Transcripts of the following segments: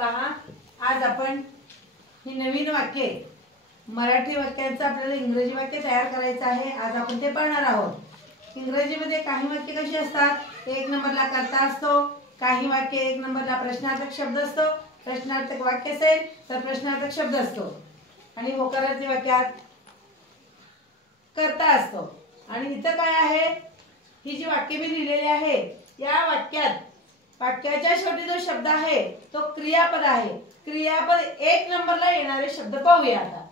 पहा, आज आपण ही नवीन वाक्ये मराठी वाक्यांचं आपल्याला इंग्रजी वाक्य तयार करायचं आहे। आज आपण ते पाहणार आहोत। इंग्रजीमध्ये काही वाक्य कशी असतात, एक नंबरला कर्ता असतो, काही वाक्य एक नंबरला प्रश्नार्थक शब्द असतो, प्रश्नार्थक वाक्य असेल तर प्रश्नार्थक शब्द असतो आणि होकारार्थी वाक्यात कर्ता असतो। आणि इथं काय आहे, ही जी वाक्य मी लिहिलेली आहे या वाक्याच्या शेवटी जो शब्द आहे तो क्रियापद आहे। क्रियापद एक नंबरला येणारे शब्द पाहूया। आता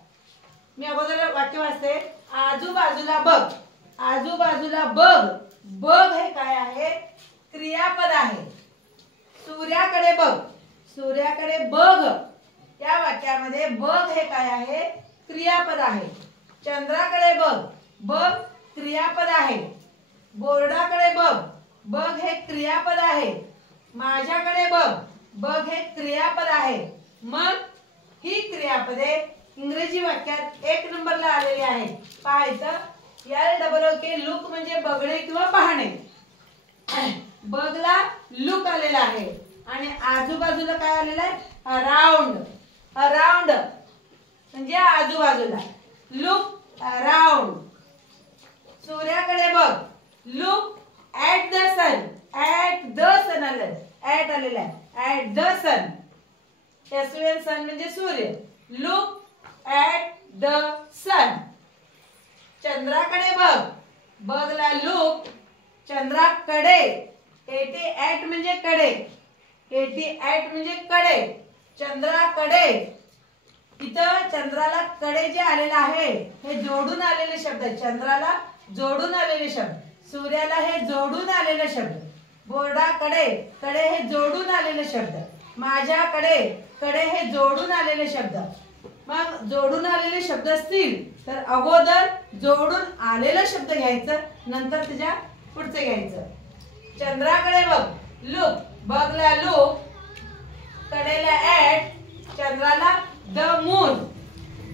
मी अगोदर वाक्य वाचते। आजूबाजूला बघ, आजूबाजूला बघ, बघ हे काय आहे, क्रियापद आहे। सूर्याकडे बघ, सूर्याकडे बघ या वाक्यामध्ये बघ हे काय आहे, क्रियापद आहे। चंद्राकडे बघ, बघ क्रियापद आहे। बोर्डाकडे बघ, बघ हे क्रियापद आहे। माझ्याकडे बघ, बघ हे क्रियापद आहे। मग ही क्रियापदे इंग्रजी वाक्यात एक नंबरला आलेली आहेत। पाहायचं, LOOK लुक म्हणजे बघणे किंवा पाहणे। बघला लुक आलेला आहे आणि आजूबाजूला काय आलेलं आहे, अराउंड, अराउंड म्हणजे आजूबाजूला, लुक अराउंड। सूर्याकडे बघ, look at the sun, at the sun आलं, ॲट आलेलं आहे, at the sun, SUN sun म्हणजे सूर्य, लुक ॲट द सन। चंद्राकडे बघ, बघला लुक, चंद्राकडे, ॲट म्हणजे कडे, ॲट म्हणजे कडे, चंद्राकडे। इथं चंद्राला कडे जे आलेलं आहे हे जोडून आलेले शब्द, चंद्राला जोडून आलेले शब्द, सूर्याला हे जोडून आलेले शब्द, बोर्डाकडे, कडे हे जोडून आलेले शब्द, माझ्याकडे, कडे हे जोडून आलेले शब्द। मग जोडून आलेले शब्द असतील तर अगोदर जोडून आलेला शब्द घ्यायचं, नंतर त्याच्या पुढचे घ्यायचं। चंद्राकडे बघ, लुक, बघला लुक, कडेला ॲट, चंद्राला द मून।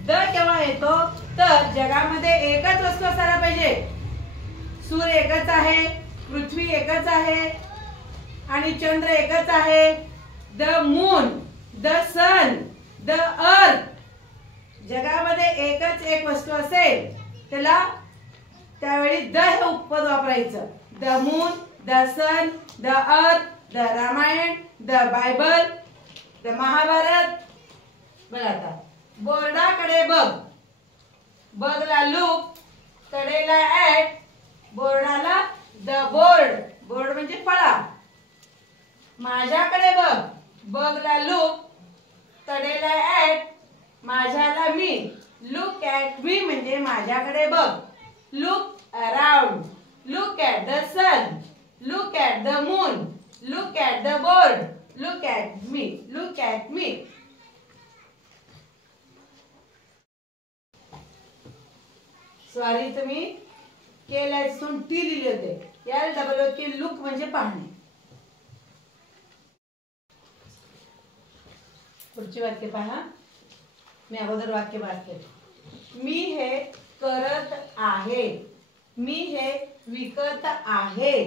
द केव्हा येतो तर जगामध्ये एकच वस्तू असायला पाहिजे, सूर्य एकच आहे, पृथ्वी एकच आहे आणि चंद्र एकच आहे। The moon, the sun, the earth, जगामध्ये एकच एक वस्तू असेल त्याला त्यावेळी द हे उपपद वापरायचं। The moon, the sun, the earth, the Ramayana, the Bible, the Mahabharata. बघा आता, बोर्डाकडे बघ, बघला लुक, कडेला ॲट, बोर्डाला द बोर्ड, बोर्ड म्हणजे फळा। माझ्याकडे बघ, बघला लुक, कडेला ॲट, माझ्याला मी, लुक ॲट मी म्हणजे माझ्याकडे बघ। Look around, look at the sun, look at the moon, look at the board, look at me, look at me. Sorry, तुम्ही केल्यासून टी लिहिले होते, LOOK लुक म्हणजे पाहणे। पुढची वाक्य पहा, मी अगोदर वाक्य वाचते। मी हे करत आहे, मी हे विकत आहे।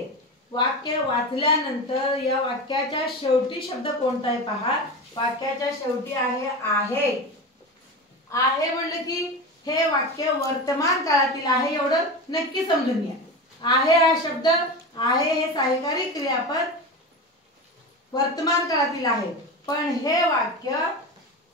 वाक्य वाचल्यानंतर या वाक्याच्या शेवटी शब्द कोणता आहे पहा, वाक्याच्या शेवटी आहे आहे। आहे म्हणलं की हे वाक्य वर्तमान काळातील आहे एवढं नक्की समजून घ्या। आहे हा शब्द, आहे हे सहाय्यकारी क्रियापद वर्तमान काळातील आहे, पण हे वाक्य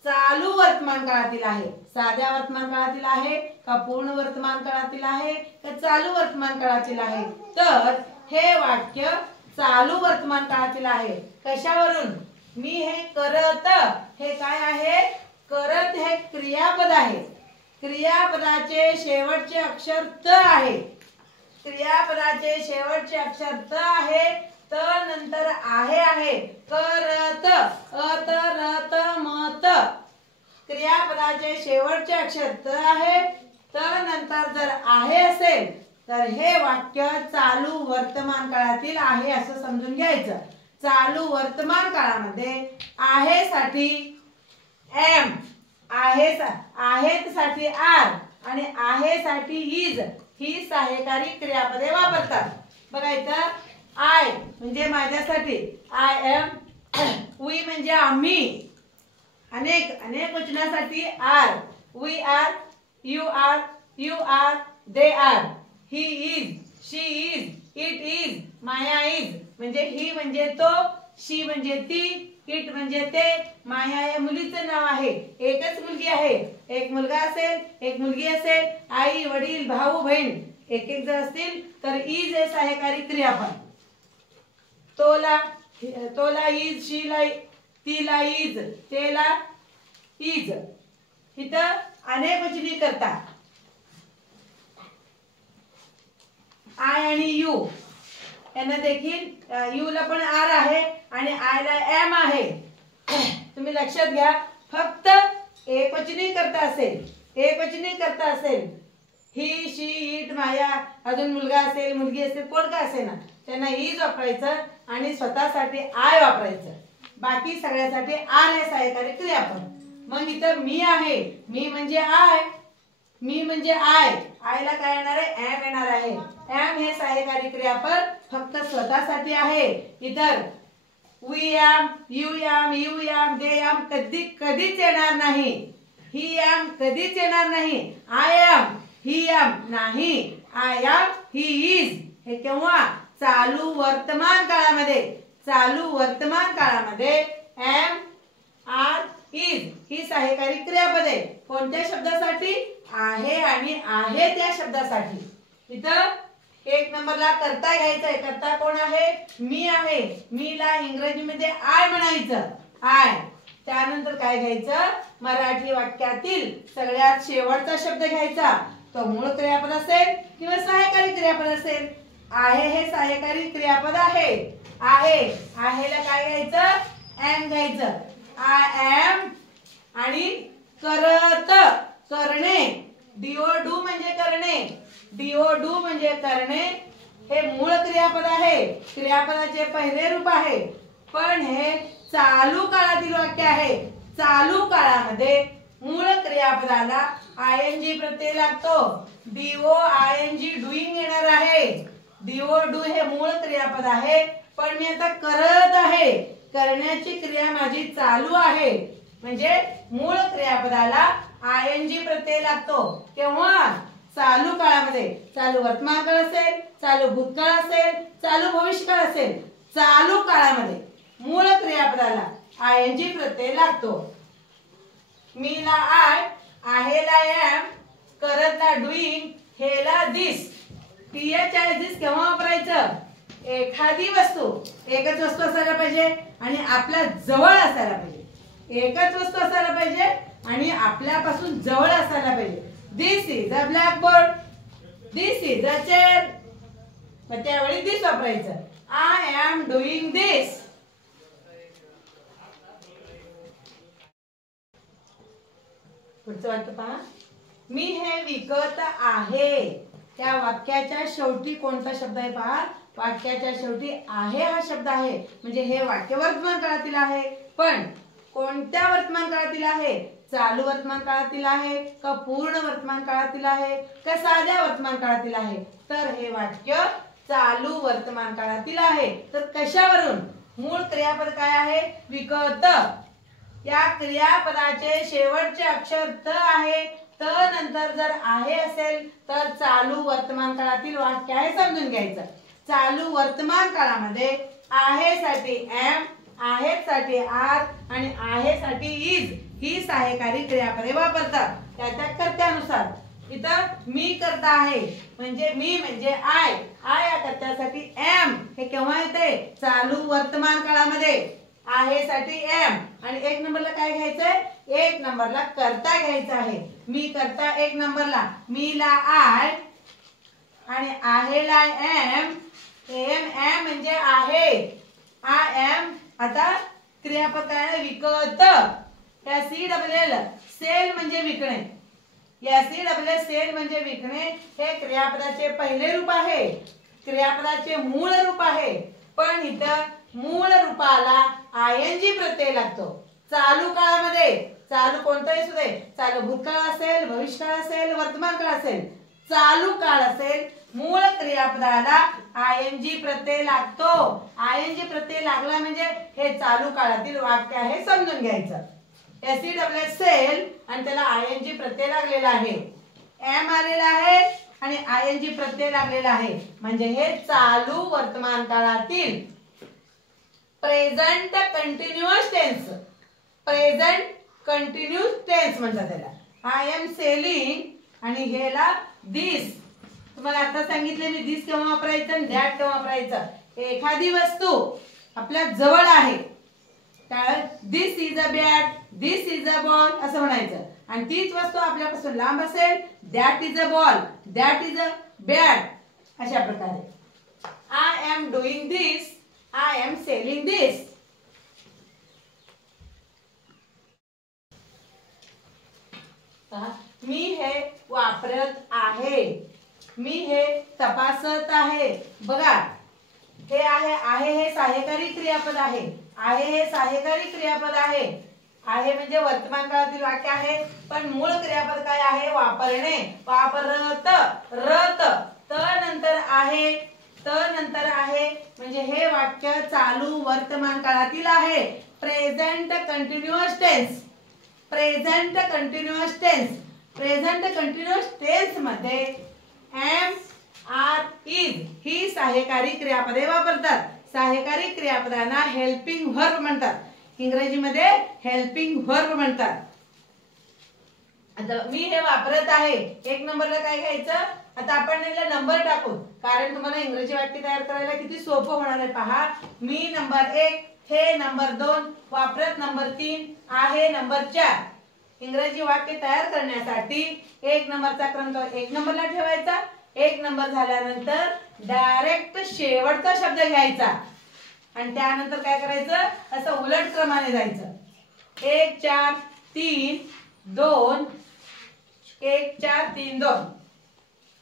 चालू वर्तमान काळातील आहे। साध्या वर्तमान काळातील आहे का पूर्ण वर्तमान काळातील आहे का चालू वर्तमान काळातील आहे, तर हे वाक्य चालू वर्तमान काळातील आहे। कशावरून, मी हे करत, हे काय आहे, करत हे क्रियापद आहे। क्रियापदाचे शेवटचे अक्षर त आहे, क्रियापदाचे शेवटचे अक्षर त आहे, त नंतर आहे आहे, करत, अत रत मत। क्रियापदाचे शेवटचे अक्षर त आहे, त नंतर जर आहे असेल तर हे वाक्य चालू वर्तमान काळातील आहे असं समजून घ्यायचं। चालू वर्तमान काळामध्ये आहे साठी एम, आहेत साठी आर आणि आहे साठी इज ही सहाय्यकारी क्रियापदे वापरतात। बघा इथं, आय म्हणजे माझ्यासाठी, आय एम, वी म्हणजे आम्ही, अनेक वचनासाठी are. We are, you are, you are, they are, he is, she is, it is, Maya is. म्हणजे ही म्हणजे तो, शी म्हणजे ती, इट म्हणजे ते. माया या मुलीचं नाव आहे. एकच मुलगी आहे. एक मुलगा असेल, एक मुलगी असेल, आई वडील भाऊ बहीण एक एक जण असतील तर इज हे सहाय्यकारी क्रियापद. तोला इज, शीला, तिला इज, तेला इज. इथं अनेक वचनी करता. आय आणि यू यांना देखील यू ला पण आर आहे आणि आय ला एम आहे. तुम्ही लक्षात घ्या, फक्त एकवचनी करता असेल ही, शी, इट, माया, अजून मुलगा असेल, मुलगी असेल, कोण का असेल ना, त्यांना इज वापरायचं आणि स्वतःसाठी आय वापरायचं. बाकी सगळ्यासाठी आर हे सहाय्यकारी क्रियापद. मग इथं मी आहे, मी म्हणजे आय, आयला काय येणार आहे, एम येणार आहे. एम हे सहाय्यकारी क्रियापद फक्त स्वतःसाठी आहे. इतर we am, you am, they am कधीच येणार नाही. ही एम कधीच येणार नाही. आय एम, ही एम नाही. I am, he is. हे केव्हा? चालू वर्तमान काळामध्ये एम, आर, इज ही सहाय्यकारी क्रियापद आहे. कोणत्या शब्दासाठी? आहे आणि आहे त्या शब्दासाठी. इथं एक नंबरला कर्ता घ्यायचा आहे. कर्ता कोण आहे? मी आहे. मी ला इंग्रजीमध्ये आय म्हणायचं, आय. त्यानंतर काय घ्यायचं? मराठी वाक्यातील सगळ्यात शेवटचा शब्द घ्यायचा. तो मूळ क्रियापद असेल किंवा सहाय्यकारी क्रियापद असेल. आहे हे सहाय्यकारी क्रियापद आहे. आहेला काय घ्यायचं? एम घ्यायचं. आय एम आणि करत, करणे, डीओ डू म्हणजे करणे हे मूळ क्रियापद आहे. क्रियापदाचे पहिले रूप आहे. पण हे चालू काळातील वाक्य आहे. चालू काळामध्ये मूळ क्रियापदाला आयएनजी प्रत्यय लागतो. डीओ आयएनजी डुईंग येणार आहे. डीओ डू हे मूळ क्रियापद आहे. पण मी आता करत आहे. करण्याची क्रिया माझी चालू आहे. म्हणजे मूळ क्रियापदाला आयएनजी प्रत्यय लागतो. केव्हा? चालू काळामध्ये. चालू वर्तमान काळ असेल, चालू भूतकाळ असेल, चालू भविष्यकाळ असेल. चालू काळामध्ये मूळ क्रियापदाला आयएनजी प्रत्यय लागतो. मी ला आय, आहे ला एम, करत ला डुईंग, हे ला दिस. टीएच आय दिस केव्हा वापरायचं? एखादी वस्तू, एकच वस्तू असायला पाहिजे आणि आपल्या जवळ असायला पाहिजे. एकच वस्तू असायला पाहिजे आणि आपल्यापासून जवळ असायला पाहिजे. This is a blackboard, this is a chair. मग त्यावेळी दिस वापरायचं. I am doing this. पुढचं वाक्य पहा. मी हे विकत आहे. त्या वाक्याच्या शेवटी कोणता शब्द आहे पहा. वाक्याच्या शेवटी आहे हा शब्द आहे. म्हणजे हे वाक्य वर्तमान काळातील आहे. पण कोणत्या वर्तमान काळातील आहे? चालू वर्तमान काळातील आहे का पूर्ण वर्तमान काळातील आहे का साध्या वर्तमान काळातील आहे? तर हे वाक्य चालू वर्तमान काळातील आहे. तर कशावरून? मूळ क्रियापद काय आहे? विकत. या क्रियापदाचे शेवटचे अक्षर त आहे. त नंतर जर आहे असेल तर चालू वर्तमान काळातील वाक्य आहे समजून घ्यायचं. चालू वर्तमान काळामध्ये आहे साठी एम, आहे साठी आर आणि आहे साठी इज ही सहाय्यकारी क्रियापदे वापरतात त्या कर्त्यानुसार. इथं मी करता आहे म्हणजे मी म्हणजे आय या कर्त्यासाठी एम हे केव्हा येते? चालू वर्तमान काळामध्ये. आहे साठी एम आणि एक नंबरला काय घ्यायचंय? एक नंबरला कर्ता घ्यायचा आहे. मी करता एक नंबरला. मी ला आय आणि आहे ला एम. एम म्हणजे आहे. I am. आता क्रियापद काय आहे? विकत. या सी डबल एल सेल म्हणजे विकणे. या सी डबल एल सेल म्हणजे विकणे हे क्रियापदाचे पहिले रूप आहे. क्रियापदाचे मूळ रूप आहे. पण इथं मूळ रूपाला आयएनजी प्रत्यय लागतो. चालू काळामध्ये. चालू कोणताही असू दे. चालू भूतकाळ असेल, भविष्यकाळ असेल, वर्तमान काळ असेल. चालू काळ असेल मूळ क्रियापदाला आयएनजी प्रत्यय लागतो. आयएनजी प्रत्यय लागला म्हणजे हे चालू काळातील वाक्य आहे समजून घ्यायचं. SELL सेल आणि त्याला ING प्रत्यय लागलेला आहे. एम आलेला आहे आणि ING प्रत्यय लागलेला आहे म्हणजे हे चालू वर्तमान काळातील present continuous tense. Present continuous tense म्हणतात त्याला. आय एम सेलिंग आणि हेला दिस. तुम्हाला आता सांगितले मी दिस केव्हा वापरायचं आणि दॅट केव्हा वापरायचं. एखादी वस्तू आपल्या जवळ आहे तर this is a bat, this is a ball असं म्हणायचं. आणि तीच वस्तू आपल्यापासून लांब असेल that is a ball, that is a bat अशा प्रकारे. I am doing this, I am selling this. मी हे वापरत आहे, मी हे तपासत आहे. बघा हे आहे हे सहाय्यकारी क्रियापद आहे. आहे हे सहाय्यकारी क्रियापद आहे. आहे म्हणजे वर्तमान काळातील वाक्य आहे पण मूळ क्रियापद काय आहे वापरणे. वापरत रत त नंतर आहे, त नंतर आहे म्हणजे हे वाक्य चालू वर्तमान काळातील आहे. Present continuous tense. Present continuous tense. Present continuous tense मध्ये एम आर इज ही सहाय्यकारी क्रियापदे वापरतात. सहाय्यकारी क्रियापदांना हेल्पिंग व्हर्ब म्हणतात. इंग्रजीमध्ये हेल्पिंग व्हर्ब म्हणतात. आता मी हे वापरत आहे. एक नंबरला काय घ्यायचं. आता आपण याला नंबर टाकू कारण तुम्हाला इंग्रजी वाक्य तयार करायला किती सोपं होणार आहे पहा. मी नंबर 1, हे नंबर 2, वापरत नंबर 3, आहे नंबर 4. इंग्रजी वाक्य तयार करण्यासाठी एक नंबरचा क्रम तो एक नंबरला ठेवायचा. एक नंबर झाल्यानंतर डायरेक्ट शेवटचा शब्द घ्यायचा आणि त्यानंतर काय करायचं असं उलट क्रमाने जायचं. 1 4 3 2 1 4 3 2.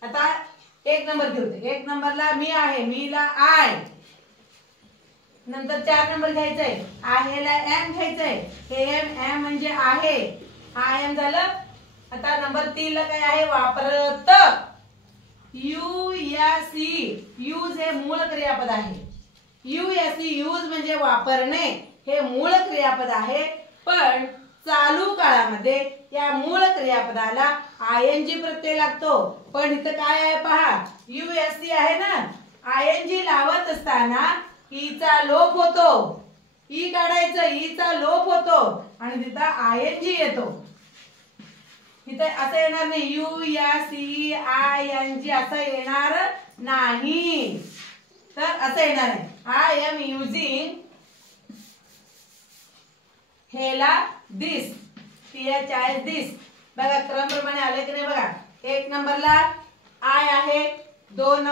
आता एक नंबर घेऊ. एक नंबरला मी आहे, मीला आय. नंतर 4 नंबर घ्यायचंय, आहेला एम घ्यायचंय. हे एम म्हणजे आहे, आय एम झालं. आता नंबर 3 ला काय आहे वापरत. यूएसई यूज हे मूळ क्रियापद आहे. यूएसई यूज म्हणजे वापरणे हे मूळ क्रियापद आहे पण चालू काळामध्ये या मूळ क्रियापदाला ING प्रत्यय लागतो. पण इथं काय आहे पहा यूएसई आहे ना. ING लावत असताना ईचा लोप होतो. ई काढायचं, ईचा लोप होतो आणि तिथं ING येतो. इथे असं येणार नाही यूएसई ING असं येणार नाही. तर असं येणार आहे आय एम युजिंग हेला दिस, THIS दिस. बघा क्रमप्रमाणे आले की नाही बघा. एक नंबरला आय आहे, 2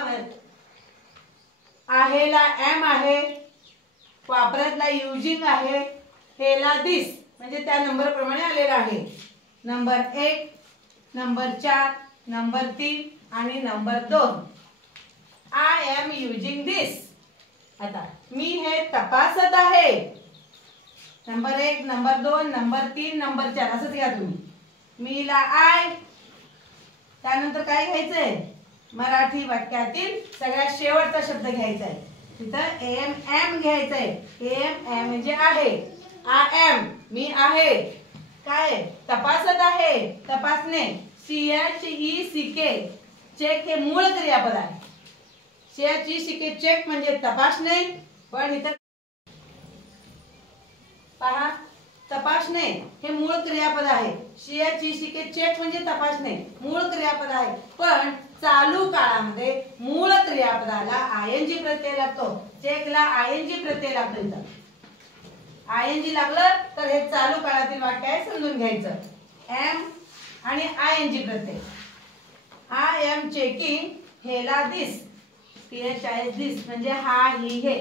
आहेला एम आहे, वापरतला युजिंग आहे, हेला दिस म्हणजे त्या नंबर प्रमाणे आलेला आहे. नंबर 1, नंबर 4, नंबर 3 आणि नंबर 2. आय एम युजिंग दिस. आता मी हे तपासत आहे. नंबर 1, नंबर 2, नंबर 3, नंबर 4 असंच घ्या तुम्ही. मीला आय. त्यानंतर काय घ्यायचंय मराठी वाक्यातील सगळ्यात शेवटचा शब्द घ्यायचा आहे. तिथं एम घ्यायचंय. एम म्हणजे आहे. आय एम मी आहे. काय तपासत आहे, तपासणे. CHECK चेक हे मूळ क्रियापद आहे. CHECK चेक म्हणजे तपासणे. पण इथं पहा तपासणे हे मूळ क्रियापद आहे. CHECK चेक म्हणजे तपासणे मूळ क्रियापद आहे पण चालू काळामध्ये मूळ क्रियापदाला ING प्रत्यय लागतो. चेकला ING प्रत्यय लागतो. इथं ING लागलं तर हे चालू काळातील वाक्य आहे समजून घ्यायचं. एम आणि ING Pratyaya. I am checking हेला दिस, THIS दिस म्हणजे हा ही हे.